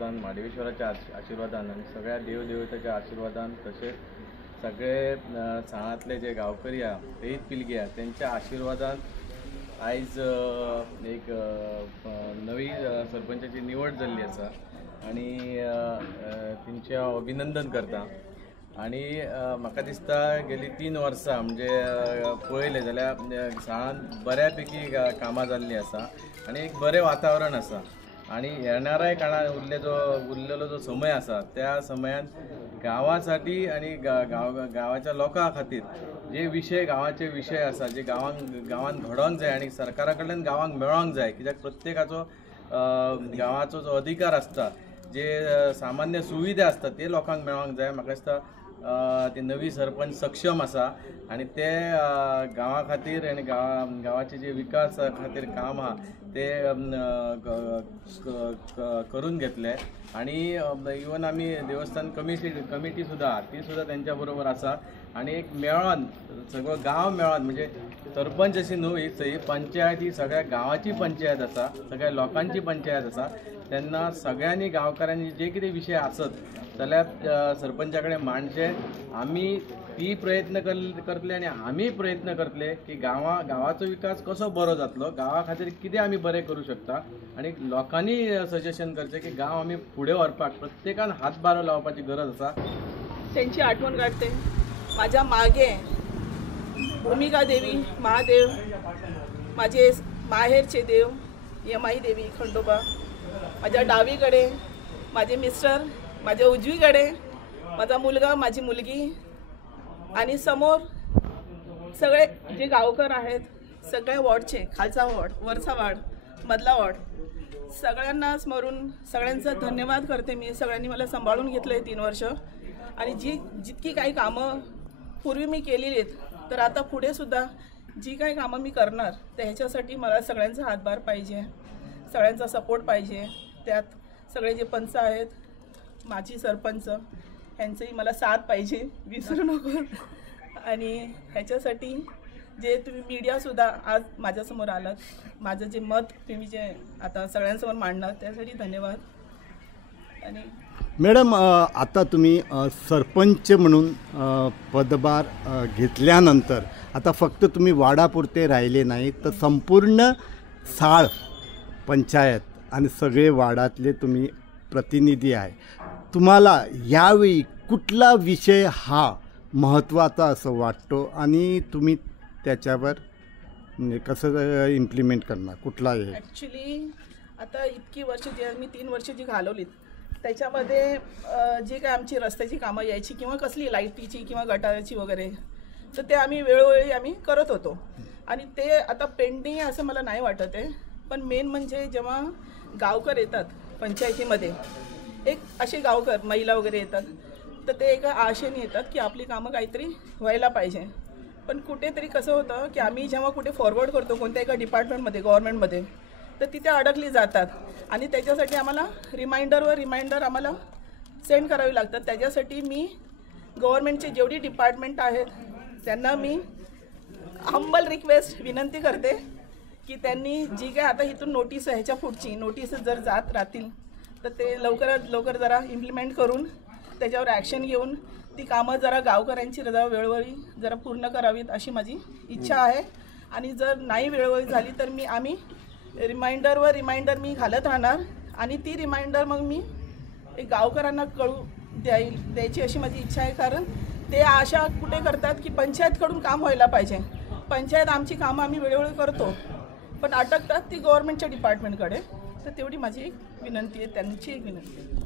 महादेवेश्वराच्या आशीर्वादान आणि सगळ्या देवदेवताच्या आशीर्वादान तसेच सगळे चाळांतले जे गांवकरी आहा तेच पिलगी आहा त्यांच्या आशीर्वादान आयज एक नवी सरपंचाची निवड जाल्ली आसा आणि तेंचे हांव अभिनंदन करता। आणि म्हाका दिसता गेली 3 वर्सां म्हणजे पळयलें जाल्यार शाळांत बऱ्यापैकी कामां जाल्लीं आसा आणि एक बरें वातावरण आसा। आणि येणाऱ्या काळात उरलेलो जो समय आसा त्या समयात गावासाठी आणि गावाच्या लोकां खातीर जे विषय गावाचे विषय आसा जे गावान घडोवंक जाय आणि सरकारा कडल्यान गावांक मेळोंक जाय, कित्याक प्रत्येकाचो गावाचो जो अधिकार आसता जे सामान्य सुविधा आसता ते लोकांक मेळोंक जाय। म्हाका दिसता ते नवी सरपंच सक्षम आसा आणि ते गांवा खातीर आणि गावाचे जे विकास खातीर काम आहा ते करून घेतले। आणि इवन आमी देवस्थान कमिटी सुद्धा ती सुद्धा त्यांच्या बरोबर आसा आणि एक मेळोन सगळो गांव मेळोन म्हणजे सरपंच अशी न्हू ही पंचायत ही सगळ्या गांवाची पंचायत आसा, सगळ्या लोकांची पंचायत आसा। तेन्ना सगळ्यांनी गांवकारांनी जे कितें विशय आसत जाल्यार सरपंचा कडेन मांडचे। आमी ती प्रयत्न करतले आणि आमी प्रयत्न करतले की गावाचो विकास कसो बरो जातलो, गावा खातीर कितें आमी बरें करूं शकता आणि लोकांनी सजेशन करचें की गांव आमी फुडें व्हरपाक प्रत्येकान हातभार लावपाची गरज आसा। त्यांची आठवण काढते माझ्या मागे भूमिका देवी महादेव, माझे माहेरचे देव यमाई देवी खंडोबा, माझ्या डावीकडे माझे मिस्टर, माझ्या उजवीकडे माझा मुलगा माझी मुलगी आणि समोर सगळे जे गावकर आहेत सगळ्या वॉर्डचे, खालचा वॉर्ड, वरचा वॉर्ड, मधला वॉर्ड, सगळ्यांना स्मरून सगळ्यांचा धन्यवाद करते मी। सगळ्यांनी मला सांभाळून घेतलं आहे 3 वर्ष आणि जितकी काही कामं पूर्वी मी केलेली आहेत तर आता पुढे सुद्धा जी काही कामं मी करणार तर ह्याच्यासाठी मला सगळ्यांचा हातभार पाहिजे, सगळ्यांचा सपोर्ट पाहिजे। त्यात सगळे जे पंच आहेत, माजी सरपंच ह्यांचंही मला साथ पाहिजे, विसरू नको। आणि ह्याच्यासाठी जे तुम्ही मीडियासुद्धा आज माझ्यासमोर आलात, माझं जे मत तुम्ही जे आता सगळ्यांसमोर मांडणार त्यासाठी धन्यवाद। आणि मॅडम आता तुम्ही सरपंच म्हणून पदभार घेतल्यानंतर आता फक्त तुम्ही वाडापुरते राहिले नाही तर संपूर्ण साळ पंचायत आणि सगळे वाडातले तुम्ही प्रतिनिधी आहे। तुम्हाला यावेळी कुठला विषय हा महत्त्वाचा असं वाटतो आणि तुम्ही त्याच्यावर कसं इम्प्लिमेंट करणार, कुठला आहे? ॲक्च्युली आता इतकी वर्ष जे मी 3 वर्ष जी घालवलीत त्याच्यामध्ये जी काय आमची रस्त्याची कामं यायची किंवा कसली लाईटीची किंवा गटाराची वगैरे तर ते आम्ही वेळोवेळी आम्ही करत होतो आणि ते आता पेंडिंग आहे असं मला नाही वाटत आहे। पण मेन म्हणजे जेव्हा गावकर येतात पंचायतीमध्ये, एक असे गावकर महिला वगैरे येतात तर ते एका आशेने येतात की आपली कामं काहीतरी व्हायला पाहिजे। पण कुठेतरी कसं होतं की आम्ही जेव्हा कुठे फॉरवर्ड करतो कोणत्या एका डिपार्टमेंटमध्ये गव्हर्नमेंटमध्ये तर तिथे अडकली जातात आणि त्याच्यासाठी आम्हाला रिमाइंडर आम्हाला सेंड करावी लागतात। त्याच्यासाठी मी गव्हर्नमेंटचे जेवढी डिपार्टमेंट आहेत त्यांना मी हंबल रिक्वेस्ट विनंती करते की त्यांनी जी काय आता इथून नोटीस आहे ह्याच्या पुढची नोटीस जर जात राहतील तर ते लवकरात लवकर जरा इम्प्लिमेंट करून त्याच्यावर ॲक्शन घेऊन ती कामं जरा गावकऱ्यांची जरा वेळोवेळी जरा पूर्ण करावीत अशी माझी इच्छा आहे। आणि जर नाही वेळोवेळी झाली तर आम्ही रिमाइंडर मी घालत राहणार आणि ती रिमाइंडर मग मी एक गावकऱ्यांना द्यायची अशी माझी इच्छा आहे। कारण ते आशा कुठे करतात की पंचायतकडून काम व्हायला पाहिजे, पंचायत आमची कामं आम्ही वेळोवेळी करतो पण अटकतात ती गव्हर्नमेंटच्या डिपार्टमेंटकडे। तर तेवढी माझी एक विनंती आहे, त्यांची एक विनंती आहे।